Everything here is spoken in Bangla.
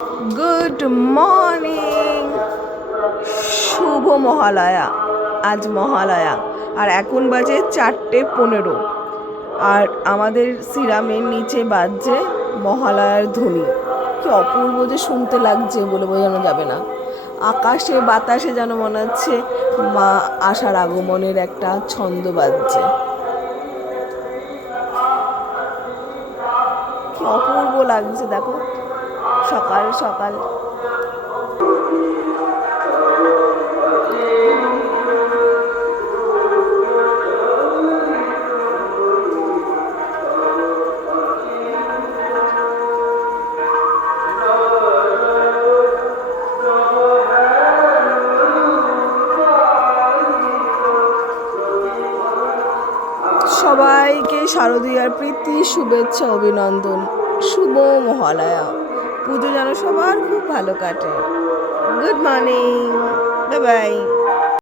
গুড মর্নিং, শুভ মহালয়া। আজ মহালয়া আর এখন বাজে 4:15 আর আমাদের সিরামের নিচে বাজছে মহালয়ার ধ্বনি। কি অপূর্ব যে শুনতে লাগছে বলে বোঝানো যাবে না। আকাশে বাতাসে যেন মনে হচ্ছে মা আসার আগমনের একটা ছন্দ বাজছে। কি অপূর্ব লাগছে দেখো, সকাল সকাল। সবাইকে শারদীয়ার প্রীতি, শুভেচ্ছা, অভিনন্দন। শুভ মহালয়া। পুজো যেন সবার খুব ভালো কাটে। Good morning, bye bye.